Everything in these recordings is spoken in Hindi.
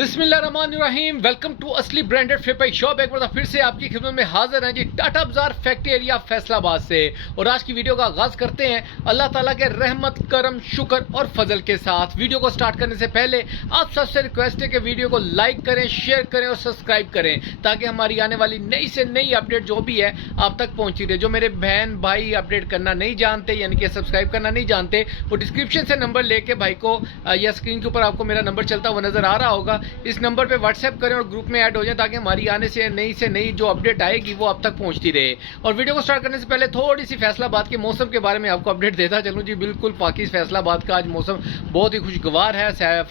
बिस्मिल्लाहिर्रहमानिर्रहीम। वेलकम टू असली ब्रांडेड फेपाई शॉप। एक बार फिर से आपकी खिदमत में हाजिर हैं जी टाटा बाजार फैक्ट्री एरिया फैसलाबाद से। और आज की वीडियो का आगाज करते हैं अल्लाह ताला के रहमत करम शुक्र और फजल के साथ। वीडियो को स्टार्ट करने से पहले आप सबसे रिक्वेस्ट है कि वीडियो को लाइक करें, शेयर करें और सब्सक्राइब करें ताकि हमारी आने वाली नई से नई अपडेट जो भी है आप तक पहुंची रहे। जो मेरे बहन भाई अपडेट करना नहीं जानते यानी कि सब्सक्राइब करना नहीं जानते, वो डिस्क्रिप्शन से नंबर लेके भाई को या स्क्रीन के ऊपर आपको मेरा नंबर चलता हुआ नजर आ रहा होगा, इस नंबर पे व्हाट्सएप करें और ग्रुप में ऐड हो जाए ताकि हमारी आने से नई जो अपडेट आएगी वो आप तक पहुंचती रहे। और वीडियो को स्टार्ट करने से पहले थोड़ी सी फैसलाबाद के मौसम के बारे में आपको अपडेट देता चलूं जी। बिल्कुल पाकिस फैसलाबाद का आज मौसम बहुत ही खुशगवार है।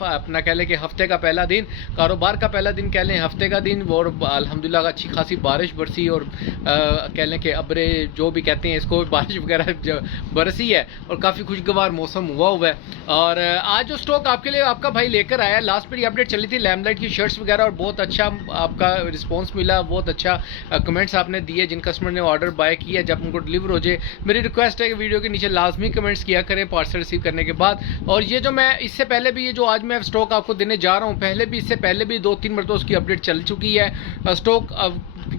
अपना कह लें कि हफ्ते का पहला दिन, कारोबार का पहला दिन कह लें, हफ्ते का दिन, और अल्हम्दुलिल्लाह अच्छी खासी बारिश बरसी और कह लें कि अबरे जो भी कहते हैं इसको, बारिश वगैरह बरसी है और काफ़ी खुशगवार मौसम हुआ है। और आज जो स्टॉक आपके लिए आपका भाई लेकर आया, लास्ट पर अपडेट चली थी लैमलाइट की शर्ट्स वगैरह और बहुत अच्छा आपका रिस्पांस मिला, बहुत अच्छा कमेंट्स आपने दिए जिन कस्टमर ने ऑर्डर बाय किया। जब उनको डिलीवर हो जाए, मेरी रिक्वेस्ट है कि वीडियो के नीचे लाजमी कमेंट्स किया करें पार्सल रिसीव करने के बाद। और ये जो मैं इससे पहले भी, ये जो आज मैं स्टॉक आपको देने जा रहा हूँ, पहले भी इससे पहले भी 2-3 मरतबा उसकी अपडेट चल चुकी है। स्टॉक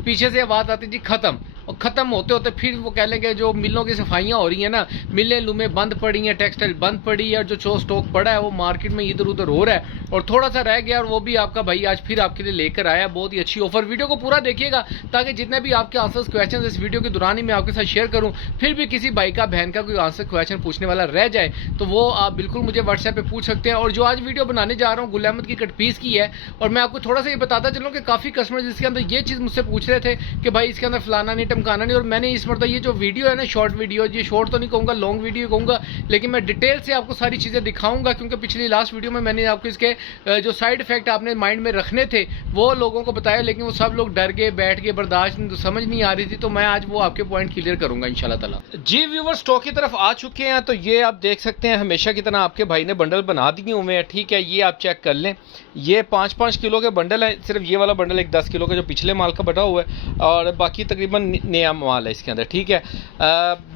पीछे से आवाज़ आती थी ख़त्म, और ख़त्म होते होते फिर वो कह लेंगे जो मिलों की सफाइयाँ हो रही हैं ना, मिलें लुमें बंद पड़ी हैं, टेक्सटाइल बंद पड़ी है, जो स्टॉक पड़ा है वो मार्केट में इधर उधर हो रहा है और थोड़ा सा रह गया, और वो भी आपका भाई आज फिर आपके लिए लेकर आया। बहुत ही अच्छी ऑफर। वीडियो को पूरा देखिएगा ताकि जितने भी आपके आंसर्स क्वेश्चन इस वीडियो के दौरान ही मैं आपके साथ शेयर करूँ, फिर भी किसी भाई का बहन का कोई आंसर क्वेश्चन पूछने वाला रह जाए तो वो आप बिल्कुल मुझे व्हाट्सएप पे पूछ सकते हैं। और जो आज वीडियो बनाने जा रहा हूँ गुल अहमद की कट पीस की है। और मैं आपको थोड़ा सा ये बताता चलूँ कि काफ़ी कस्टमर इसके अंदर ये चीज़ मुझसे पूछ रहे थे कि भाई इसके अंदर फलाना नहीं टमकाना नहीं। और मैंने इस मतलब ये जो वीडियो है ना, शॉर्ट वीडियो, ये शॉर्ट तो नहीं कहूँगा, लॉन्ग वीडियो कहूँगा, लेकिन मैं डिटेल से आपको सारी चीज़ें दिखाऊंगा क्योंकि पिछली लास्ट वीडियो में मैंने आपको इसके जो साइड इफेक्ट आपने माइंड में रखने थे वो लोगों को बताया, लेकिन वो सब लोग डर गए, बैठ गए, बर्दाश्त समझ नहीं आ रही थी। तो मैं आज वो आपके पॉइंट क्लियर करूंगा इंशाल्लाह ताला। जी व्यूअर, स्टॉक की तरफ आ चुके हैं। तो ये आप देख सकते हैं हमेशा की तरह आपके भाई ने बंडल बना दिए हुए हैं, ठीक है। ये आप चेक कर लें, ये 5-5 किलो के बंडल है। सिर्फ ये वाला बंडल एक 10 किलो का जो पिछले माल का बटा हुआ है, और बाकी तकरीबन नया माल है इसके अंदर, ठीक है।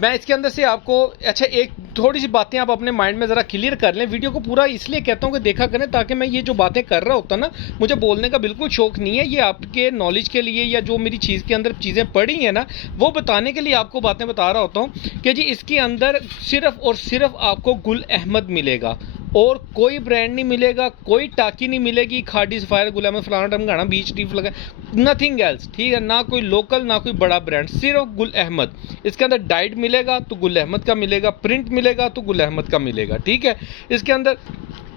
मैं इसके अंदर से आपको अच्छा एक थोड़ी सी बातें आप अपने माइंड में ज़रा क्लियर कर लें। वीडियो को पूरा इसलिए कहता हूँ कि देखा करें ताकि मैं ये जो बातें कर रहा होता ना, मुझे बोलने का बिल्कुल शौक नहीं है, ये आपके नॉलेज के लिए या जो मेरी चीज़ के अंदर चीज़ें पड़ी हैं ना वो बताने के लिए आपको बातें बता रहा होता हूँ कि जी इसके अंदर सिर्फ और सिर्फ आपको गुल अहमद मिलेगा और कोई ब्रांड नहीं मिलेगा, कोई टाकी नहीं मिलेगी, खाडी सफायर, गुल अहमद, फलाना टमकाना, बीच टीफ लगा, नथिंग एल्स, ठीक है। ना कोई लोकल ना कोई बड़ा ब्रांड, सिर्फ गुल अहमद। इसके अंदर डाइट मिलेगा तो गुल अहमद का मिलेगा, प्रिंट मिलेगा तो गुल अहमद का मिलेगा, ठीक है।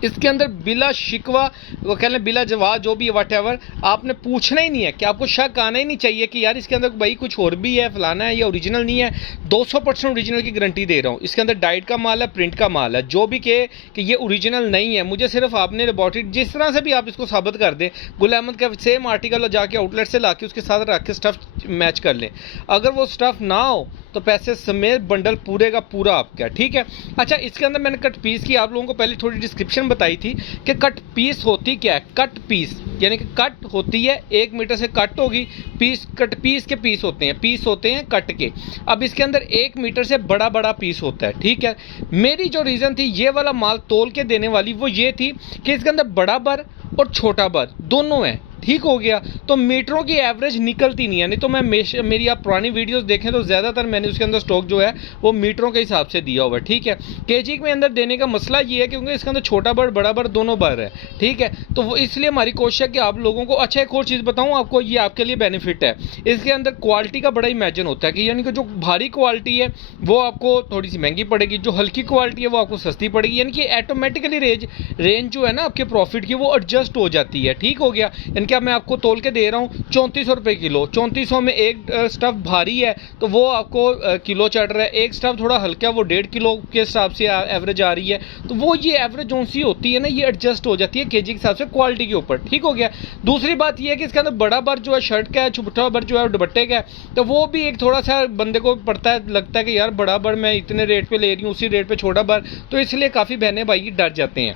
इसके अंदर बिला शिकवा, वो कह लें बिला जवाब, जो भी वट एवर, आपने पूछना ही नहीं है कि आपको शक आना ही नहीं चाहिए कि यार इसके अंदर भाई कुछ और भी है, फलाना है, या ओरिजिनल नहीं है। 200% ओरिजिनल की गारंटी दे रहा हूँ। इसके अंदर डाइट का माल है, प्रिंट का माल है। जो भी कहे कि ये ओरिजिनल नहीं है, मुझे सिर्फ आपने लेबॉरेटरी जिस तरह से भी आप इसको साबित कर दें, गुल अहमद का सेम आर्टिकल जाके आउटलेट से लाके उसके साथ रख के स्टफ मैच कर लें। अगर वो स्टफ ना हो तो पैसे समेत बंडल पूरे का पूरा आपका, ठीक है। अच्छा, इसके अंदर मैंने कट पीस की आप लोगों को पहले थोड़ी डिस्क्रिप्शन बताई थी कि कट पीस होती क्या है। कट पीस यानी कि कट होती है 1 मीटर से कट होगी, पीस कट पीस के पीस होते हैं कट के। अब इसके अंदर 1 मीटर से बड़ा बड़ा पीस होता है, ठीक है। मेरी जो रीज़न थी ये वाला माल तोल के देने वाली, वो ये थी कि इसके अंदर बड़ा बर और छोटा बर दोनों है, ठीक हो गया। तो मीटरों की एवरेज निकलती नहीं है। नहीं तो मैं मेरी आप पुरानी वीडियोस देखें तो ज़्यादातर मैंने उसके अंदर स्टॉक जो है वो मीटरों के हिसाब से दिया हुआ है, ठीक है। केजी में अंदर देने का मसला ये है क्योंकि इसके अंदर छोटा बर बड़ा बर दोनों बर है, ठीक है। तो वो इसलिए हमारी कोशिश है कि आप लोगों को, अच्छा एक और चीज़ बताऊँ आपको, ये आपके लिए बेनिफिट है। इसके अंदर क्वालिटी का बड़ा इमेजिन होता है कि यानी कि जो भारी क्वालिटी है वो आपको थोड़ी सी महंगी पड़ेगी, जो हल्की क्वालिटी है वो आपको सस्ती पड़ेगी। यानी कि ऑटोमेटिकली रेंज जो है ना आपके प्रॉफिट की वो एडजस्ट हो जाती है, ठीक हो गया। यानी कि मैं आपको तोल के दे रहा हूँ 3400 रुपये किलो। 3400 में एक स्टफ भारी है तो वो आपको किलो चढ़ रहा है, एक स्टफ थोड़ा हल्का वो 1.5 किलो के हिसाब से एवरेज आ रही है। तो वो ये एवरेज जो सी होती है ना ये एडजस्ट हो जाती है केजी के हिसाब से क्वालिटी के ऊपर, ठीक हो गया। दूसरी बात ये है कि इसके अंदर बड़ा बर जो है शर्ट का है, छोटा बर जो है दुपट्टे का है, तो वो भी एक थोड़ा सा बंदे को पड़ता है, लगता है कि यार बड़ा बर मैं इतने रेट पे ले रही हूँ, उसी रेट पे छोटा बर, तो इसलिए काफ़ी बहनें भाई डर जाते हैं।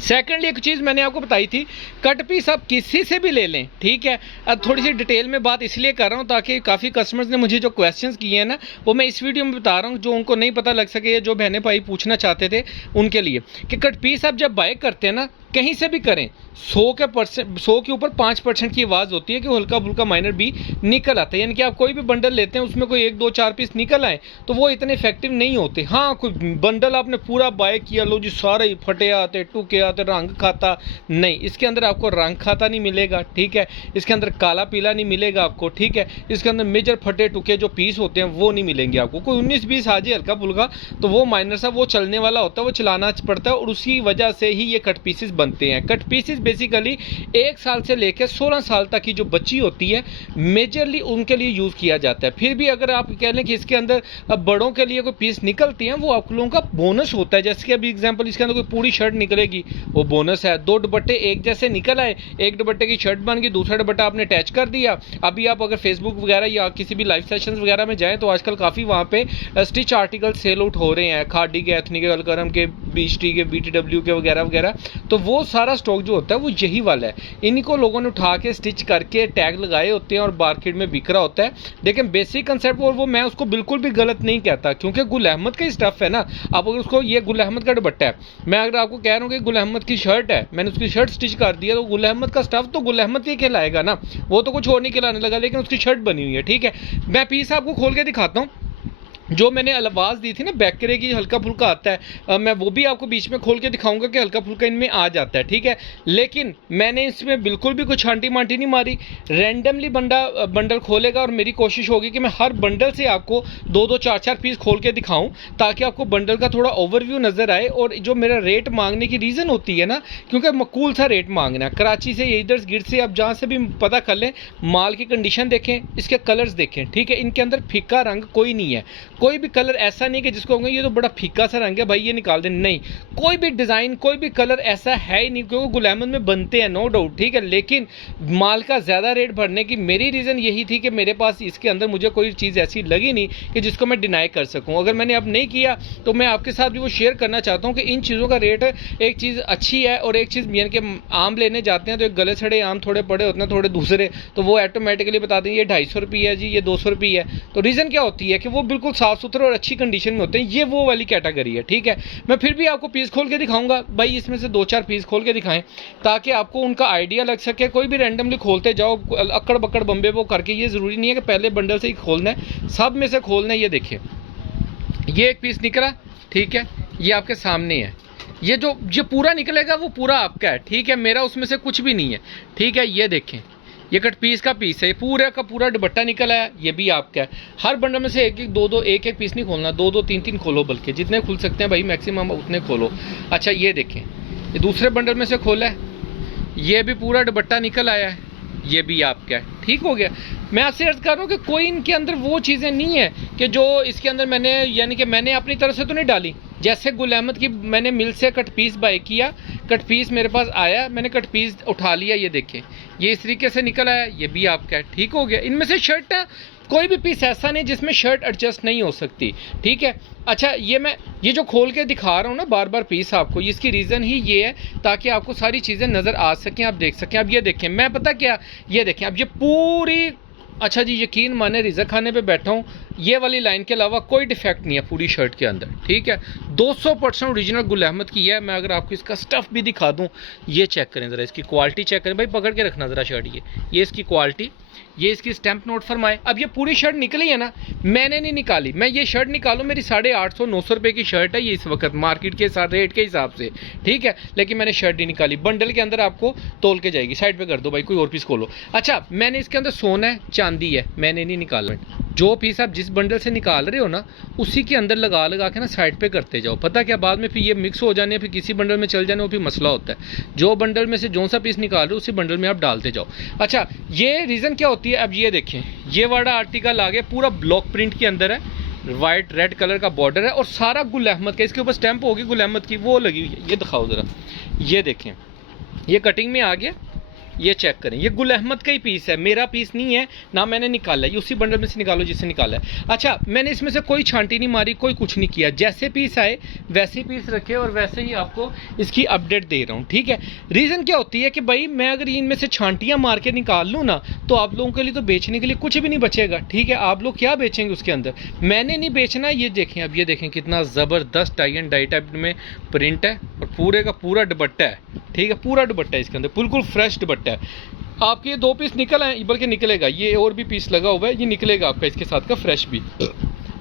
सेकेंडली एक चीज़ मैंने आपको बताई थी, कट पीस आप किसी से भी ले लें, ठीक है। अब थोड़ी सी डिटेल में बात इसलिए कर रहा हूँ ताकि काफ़ी कस्टमर्स ने मुझे जो क्वेश्चंस किए हैं ना वो मैं इस वीडियो में बता रहा हूँ, जो उनको नहीं पता लग सके, जो बहनें भाई पूछना चाहते थे उनके लिए, कि कट पीस आप जब बाय करते हैं ना कहीं से भी करें 100 के ऊपर 5% की आवाज़ होती है कि हल्का फुल्का माइनर बी निकल आता है। यानी कि आप कोई भी बंडल लेते हैं उसमें कोई 1 2 4 पीस निकल आए तो वो इतने इफेक्टिव नहीं होते। हाँ, कोई बंडल आपने पूरा बाय किया, लो जी सारे फटे आते टूके आते रंग खाता, नहीं, इसके अंदर आपको रंग खाता नहीं मिलेगा, ठीक है, इसके अंदर काला पीला नहीं मिलेगा आपको, ठीक है, इसके अंदर मेजर फटे टूके जो पीस होते हैं वो नहीं मिलेंगे आपको। कोई 19-20 आ जाए हल्का फुल्का तो वो माइनर सा वो चलने वाला होता है, वो चलाना पड़ता है और उसी वजह से ही ये कट पीसेस बनते हैं। कट पीसेस बेसिकली 1 साल से लेकर 16 साल तक की जो बच्ची होती है मेजरली उनके लिए यूज़ किया जाता है। फिर भी अगर आप कह लें कि इसके अंदर बड़ों के लिए कोई पीस निकलती हैं वो आप लोगों का बोनस होता है। जैसे कि अभी एग्जांपल इसके अंदर कोई पूरी शर्ट निकलेगी वो बोनस है। 2 दुपट्टे एक जैसे निकल आए, एक दुपट्टे की शर्ट बन गई, दूसरा दुपट्टा आपने अटैच कर दिया। अभी आप अगर फेसबुक वगैरह या किसी भी लाइव सेशंस वगैरह में जाएँ तो आजकल काफ़ी वहाँ पे स्टिच आर्टिकल सेल आउट हो रहे हैं, खादी के, एथनिक के, अलकरम के, BHT के, BTW के वगैरह वगैरह। तो वो सारा स्टॉक जो होता है वो यही वाला है। इन्हीं को लोगों ने उठा के स्टिच करके टैग लगाए होते हैं और मार्केट में बिक रहा होता है। लेकिन बेसिक कंसेप्ट और वो मैं उसको बिल्कुल भी गलत नहीं कहता क्योंकि गुल अहमद का ही स्टफ है ना। आप अगर उसको, ये गुल अहमद का दुपट्टा है, मैं अगर आपको कह रहा हूँ कि गुल अहमद की शर्ट है, मैंने उसकी शर्ट स्टिच कर दिया तो गुल अहमद का स्टफ तो गुल अहमद ही खिलाएगा ना, वो तो कुछ और नहीं खिलाने लगा, लेकिन उसकी शर्ट बनी हुई है, ठीक है। मैं पीस आपको खोल के दिखाता हूँ। जो मैंने आवाज़ दी थी ना बैकरे की हल्का फुल्का आता है, मैं वो भी आपको बीच में खोल के दिखाऊंगा कि हल्का फुल्का इनमें आ जाता है, ठीक है। लेकिन मैंने इसमें बिल्कुल भी कुछ छांटी मांटी नहीं मारी, रैंडमली बंडल खोलेगा और मेरी कोशिश होगी कि मैं हर बंडल से आपको 2-2 4-4 पीस खोल के दिखाऊं ताकि आपको बंडल का थोड़ा ओवरव्यू नज़र आए। और जो मेरा रेट मांगने की रीज़न होती है ना, क्योंकि मकूल सा रेट मांगना है। कराची से, इधर गिर से आप जहाँ से भी पता कर लें, माल की कंडीशन देखें, इसके कलर्स देखें, ठीक है। इनके अंदर फीका रंग कोई नहीं है, कोई भी कलर ऐसा नहीं कि जिसको होंगे ये तो बड़ा फीका सा रंग है भाई ये निकाल दें, नहीं, कोई भी डिज़ाइन कोई भी कलर ऐसा है ही नहीं, क्योंकि गुल अहमद में बनते हैं नो डाउट, ठीक है। लेकिन माल का ज़्यादा रेट भरने की मेरी रीज़न यही थी कि मेरे पास इसके अंदर मुझे कोई चीज़ ऐसी लगी नहीं कि जिसको मैं डिनाई कर सकूँ। अगर मैंने अब नहीं किया तो मैं आपके साथ भी वो शेयर करना चाहता हूँ कि इन चीज़ों का रेट, एक चीज़ अच्छी है और एक चीज़ यानी कि आम लेने जाते हैं तो एक गले सड़े आम थोड़े बड़े होते हैं, थोड़े दूसरे, तो वो ऑटोमेटिकली बता दें ये 250 रुपये है जी, ये 200 रुपये है। तो रीज़न क्या होती है कि वो बिल्कुल साफ़ सुथरे और अच्छी कंडीशन में होते हैं, ये वो वाली कैटेगरी है, ठीक है। मैं फिर भी आपको पीस खोल के दिखाऊंगा भाई, इसमें से 2-4 पीस खोल के दिखाएं ताकि आपको उनका आइडिया लग सके। कोई भी रैंडमली खोलते जाओ अक्कड़ बक्कड़ बम्बे वो करके, ये ज़रूरी नहीं है कि पहले बंडल से ही खोलना है, सब में से खोलना है। ये देखिए ये एक पीस निकला, ठीक है, ये आपके सामने है, ये पूरा निकलेगा वो पूरा आपका है, ठीक है, मेरा उसमें से कुछ भी नहीं है, ठीक है। ये देखें ये कट पीस का पीस है, पूरे का पूरा दुपट्टा निकल आया, ये भी आपका है। हर बंडल में से एक एक 2-2 एक पीस नहीं खोलना, 2-2 3-3 खोलो, बल्कि जितने खुल सकते हैं भाई मैक्सिमम उतने खोलो। अच्छा ये देखें ये दूसरे बंडल में से खोला है, ये भी पूरा दुपट्टा निकल आया है, ये भी आपका है, ठीक हो गया। मैं आपसे अर्ज कर रहा हूँ कि कोई इनके अंदर वो चीज़ें नहीं है कि जो इसके अंदर मैंने, यानी कि मैंने अपनी तरफ से तो नहीं डाली। जैसे गुल अहमद की मैंने मिल से कट पीस बाय किया, कट पीस मेरे पास आया, मैंने कट पीस उठा लिया, ये देखें ये इस तरीके से निकल आया, ये भी आपका है, ठीक हो गया। इनमें से शर्ट है, कोई भी पीस ऐसा नहीं जिसमें शर्ट एडजस्ट नहीं हो सकती, ठीक है। अच्छा ये जो खोल के दिखा रहा हूँ ना बार बार पीस आपको, इसकी रीज़न ही ये है ताकि आपको सारी चीज़ें नज़र आ सकें, आप देख सकें। अब ये देखें, मैं पता क्या, ये देखें अब ये पूरी, अच्छा जी यकीन माने रिज़ा खाने पे बैठा हूँ, ये वाली लाइन के अलावा कोई डिफेक्ट नहीं है पूरी शर्ट के अंदर, ठीक है। 200% ओरिजिनल गुल अहमद की है। मैं अगर आपको इसका स्टफ़ भी दिखा दूँ, ये चेक करें ज़रा, इसकी क्वालिटी चेक करें भाई, पकड़ के रखना ज़रा शर्ट, ये इसकी क्वालिटी, ये इसकी स्टैंप नोट फरमाए। अब ये पूरी शर्ट निकली है ना, मैंने नहीं निकाली, मैं ये शर्ट निकालूँ मेरी 850-900 रुपये की शर्ट है ये इस वक्त मार्केट के साथ रेट के हिसाब से, ठीक है। लेकिन मैंने शर्ट नहीं निकाली, बंडल के अंदर आपको तोल के जाएगी। साइड पे कर दो भाई, कोई और पीस खोलो। अच्छा मैंने इसके अंदर सोना है, चांदी है, मैंने नहीं निकाला। जो पीस आप जिस बंडल से निकाल रहे हो ना उसी के अंदर लगा के ना साइड पे करते जाओ। पता क्या, बाद में फिर ये मिक्स हो जाने, फिर किसी बंडल में चल जाने, वो फिर मसला होता है। जो बंडल में से जो सा पीस निकाल रहे हो उसी बंडल में आप डालते जाओ। अच्छा ये रीज़न क्या होती है, अब ये देखें ये वाला आर्टिकल आ गया, पूरा ब्लॉक प्रिंट के अंदर है, वाइट रेड कलर का बॉर्डर है और सारा गुल अहमद का, इसके ऊपर स्टैंप होगी गुल अहमद की वो लगी हुई है। ये दिखाओ ज़रा, ये देखें ये कटिंग में आ गया, ये चेक करें, ये गुल अहमद का ही पीस है, मेरा पीस नहीं है, ना मैंने निकाला है, ये उसी बंडल में से निकालो जिससे निकाला है। अच्छा, मैंने इसमें से कोई छांटी नहीं मारी, कोई कुछ नहीं किया, जैसे पीस आए वैसे पीस रखे और वैसे ही आपको इसकी अपडेट दे रहा हूँ, ठीक है। रीज़न क्या होती है कि भाई मैं अगर इनमें से छांटियाँ मार के निकाल लूँ ना, तो आप लोगों के लिए तो बेचने के लिए कुछ भी नहीं बचेगा, ठीक है। आप लोग क्या बेचेंगे उसके अंदर, मैंने नहीं बेचना। ये देखें, अब ये देखें कितना ज़बरदस्त टाई एंड डाई टाइप में प्रिंट है और पूरे का पूरा दुपट्टा है, ठीक है, पूरा दुपट्टा है इसके अंदर, बिल्कुल फ्रेश दुपट्टा है। आपके ये 2 पीस निकल आए, बल्कि निकलेगा, ये और भी पीस लगा हुआ है, ये निकलेगा आपका इसके साथ का फ्रेश भी।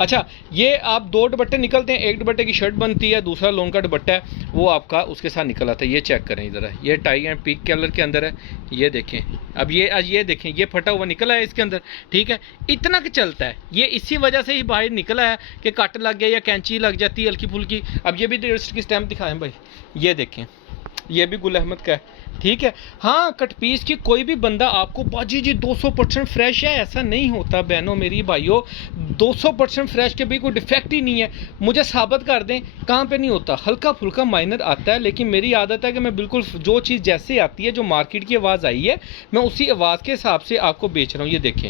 अच्छा, ये आप 2 दुपट्टे निकलते हैं, एक दुपट्टे की शर्ट बनती है, दूसरा लोन का दुपट्टा है, वो आपका उसके साथ निकल आता है। ये चेक करें इधर, ये टाई एंड पिक कलर के अंदर है, ये देखें। अब ये देखें, ये फटा हुआ निकला है इसके अंदर, ठीक है। इतना कि चलता है, ये इसी वजह से ही बाहर निकला है कि कट लग गया या कैंची लग जाती है हल्की फुल्की। अब ये भी रजिस्टर की स्टैम्प दिखाएं भाई, ये देखें, ये भी गुल अहमद का है, ठीक है। हाँ, कट पीस की कोई भी बंदा आपको बाजी जी 200% फ्रेश है, ऐसा नहीं होता बहनों मेरी भाइयों, 200% फ्रेश के भी कोई डिफेक्ट ही नहीं है। मुझे साबित कर दें कहाँ पे नहीं होता, हल्का फुल्का माइनर आता है, लेकिन मेरी आदत है कि मैं बिल्कुल जो चीज़ जैसे आती है, जो मार्केट की आवाज़ आई है, मैं उसी आवाज़ के हिसाब से आपको बेच रहा हूँ। ये देखें,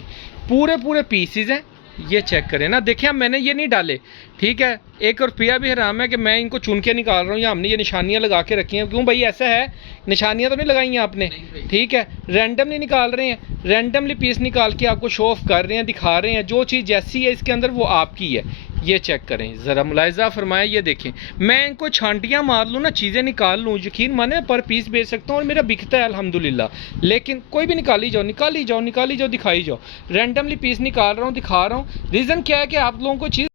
पूरे पीसीज हैं, ये चेक करें ना। देखिए, मैंने ये नहीं डाले, ठीक है, 1 रुपया भी हराम है कि मैं इनको चुन के निकाल रहा हूँ, या हमने ये निशानियाँ लगा के रखी हैं। क्यों भाई, ऐसा है, निशानियाँ तो नहीं लगाई हैं आपने, ठीक है, रैंडमली निकाल रहे हैं, रैंडमली पीस निकाल के आपको शो ऑफ कर रहे हैं, दिखा रहे हैं, जो चीज़ जैसी है इसके अंदर वो आपकी है। ये चेक करें ज़रा, मुलाहिज़ा फरमाएं, ये देखें, मैं इनको छांटियाँ मार लूँ ना, चीज़ें निकाल लूँ, यकीन माने पर पीस बेच सकता हूँ और मेरा बिकता है अल्हम्दुलिल्लाह। लेकिन कोई भी निकाली जाओ, दिखाई जाओ, रैंडमली पीस निकाल रहा हूँ, दिखा रहा हूँ। रीज़न क्या है कि आप लोगों को चीज़